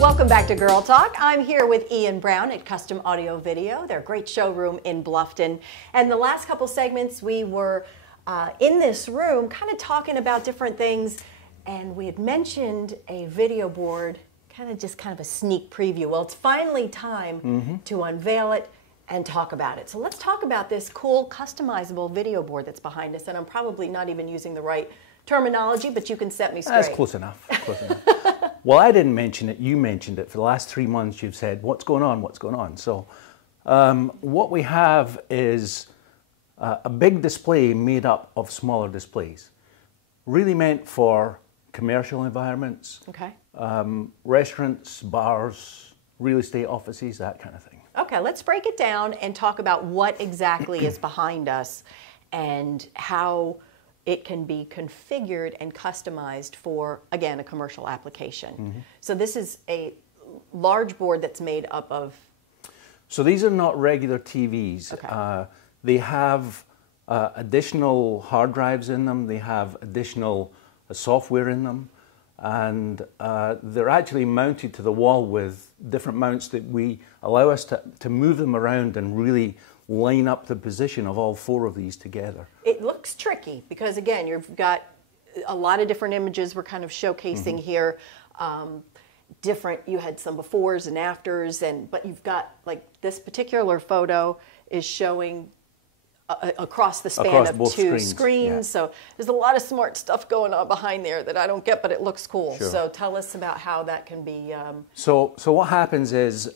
Welcome back to Girl Talk. I'm here with Ian Brown at Custom Audio Video, their great showroom in Bluffton. And the last couple segments we were in this room kind of talking about different things, and we had mentioned a video board, kind of a sneak preview. Well, it's finally time to unveil it and talk about it. So let's talk about this cool customizable video board that's behind us, and I'm probably not even using the right terminology, but you can set me straight. That's close enough, close enough. Well, I didn't mention it, you mentioned it. For the last 3 months you've said, what's going on, what's going on? So what we have is a big display made up of smaller displays. Really meant for commercial environments, Okay. Restaurants, bars, real estate offices, that kind of thing. Okay, let's break it down and talk about what exactly is behind us and how it can be configured and customized for, again, a commercial application. So this is a large board that's made up of... So these are not regular TVs. Okay. They have additional hard drives in them. They have additional software in them. And they're actually mounted to the wall with different mounts that we allow us to move them around and really line up the position of all 4 of these together. It looks tricky because, again, you've got a lot of different images we're kind of showcasing here. You had some befores and afters, but you've got, like, this particular photo is showing across the span of both 2 screens. Yeah. So there's a lot of smart stuff going on behind there that I don't get, but it looks cool. Sure. So tell us about how that can be... So what happens is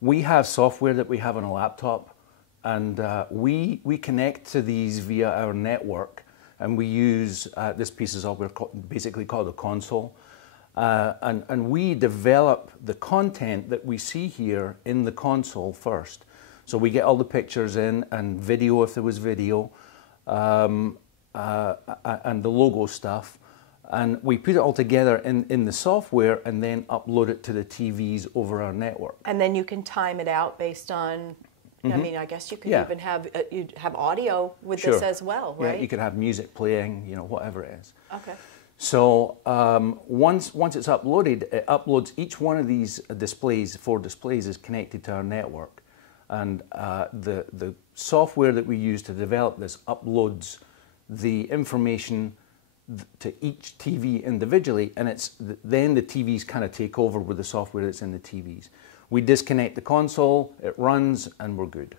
we have software that we have on a laptop, and we connect to these via our network, and we use this piece is basically called a console, and we develop the content that we see here in the console first. So we get all the pictures in and video if there was video, and the logo stuff. And we put it all together in the software and then upload it to the TVs over our network. And then you can time it out based on, I mean, I guess you could even have you'd have audio with this as well, right? Yeah, you could have music playing, whatever it is. Okay. So once it's uploaded, it uploads each one of these displays, 4 displays, is connected to our network. And the software that we use to develop this uploads the information to each TV individually, and then the TVs kind of take over with the software that's in the TVs. We disconnect the console, it runs, and we're good.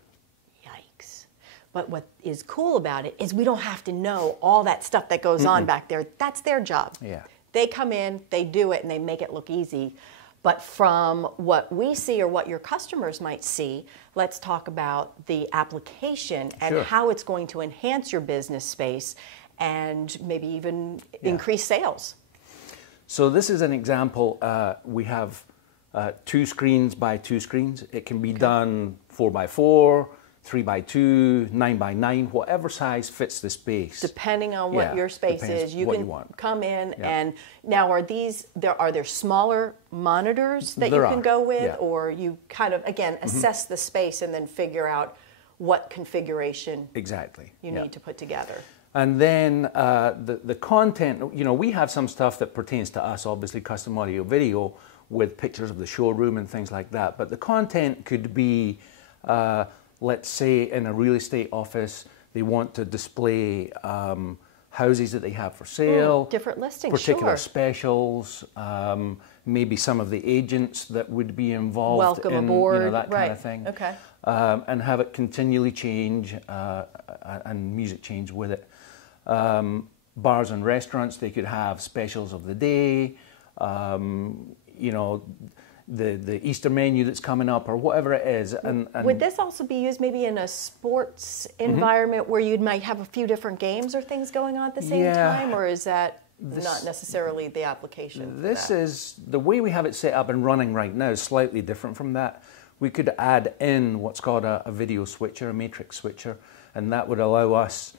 Yikes. But what is cool about it is we don't have to know all that stuff that goes on back there. That's their job. Yeah. They come in, they do it, and they make it look easy. But from what we see or what your customers might see, let's talk about the application and how it's going to enhance your business space and maybe even increase sales. So this is an example. We have 2 screens by 2 screens. It can be done 4 by 4, 3 by 2, 9 by 9, whatever size fits the space. Depending on what your space is, you can come in and now are there smaller monitors that you can go with, or you kind of again assess the space and then figure out what configuration you need to put together. And then the content, we have some stuff that pertains to us, obviously custom audio video with pictures of the showroom and things like that. But the content could be, let's say in a real estate office, they want to display houses that they have for sale. Different listings, particular specials, maybe some of the agents that would be involved Welcome in aboard. that kind of thing. Okay. And have it continually change and music change with it. Bars and restaurants, they could have specials of the day, the Easter menu that's coming up or whatever it is. And would this also be used maybe in a sports environment where you might have a few different games or things going on at the same time, or is that not necessarily the application? This is, the way we have it set up and running right now is slightly different from that. We could add in what's called a video switcher, a matrix switcher, and that would allow us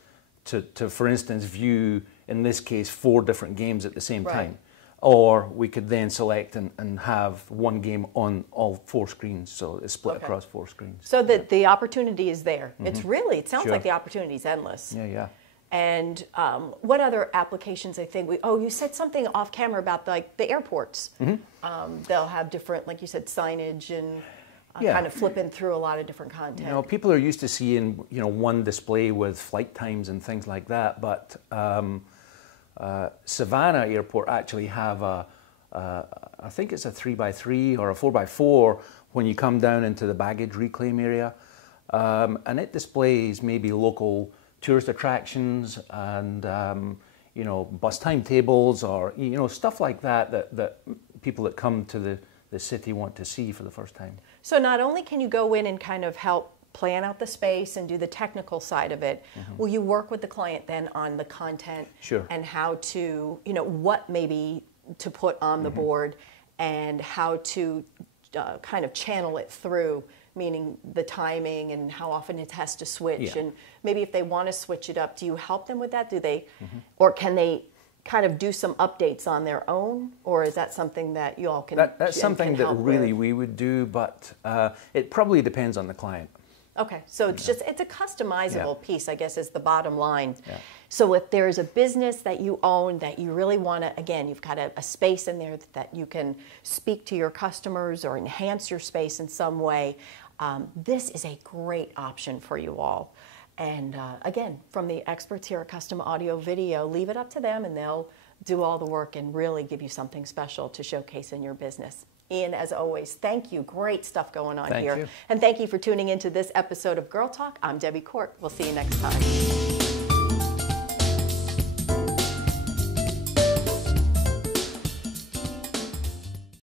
to for instance, view, in this case, 4 different games at the same time. Or we could then select and have one game on all 4 screens, so it's split across 4 screens. So that the opportunity is there. It's really, it sounds like the opportunity is endless. Yeah, yeah. And what other applications? I think you said something off camera about like the airports. They'll have different, like you said, signage and kind of flipping through a lot of different content. You know, people are used to seeing one display with flight times and things like that, but Savannah Airport actually have I think it's a 3x3 or a 4x4 when you come down into the baggage reclaim area, and it displays maybe local tourist attractions and bus timetables or stuff like that people that come to the city want to see for the first time. So not only can you go in and kind of help plan out the space and do the technical side of it, will you work with the client then on the content and how to, what maybe to put on the board and how to kind of channel it through, meaning the timing and how often it has to switch, and maybe if they want to switch it up, do you help them with that? Do they, or can they kind of do some updates on their own, or is that something that you all can? That's something that really we would do, but it probably depends on the client. Okay, so it's it's a customizable piece, I guess, is the bottom line. So if there's a business that you own that you really want to, again, you've got a space in there that you can speak to your customers or enhance your space in some way, this is a great option for you all. And again, from the experts here at Custom Audio Video, leave it up to them and they'll do all the work and really give you something special to showcase in your business. Ian, as always, thank you. Great stuff going on here. Thank you. And thank you for tuning into this episode of Girl Talk. I'm Debbie Court. We'll see you next time.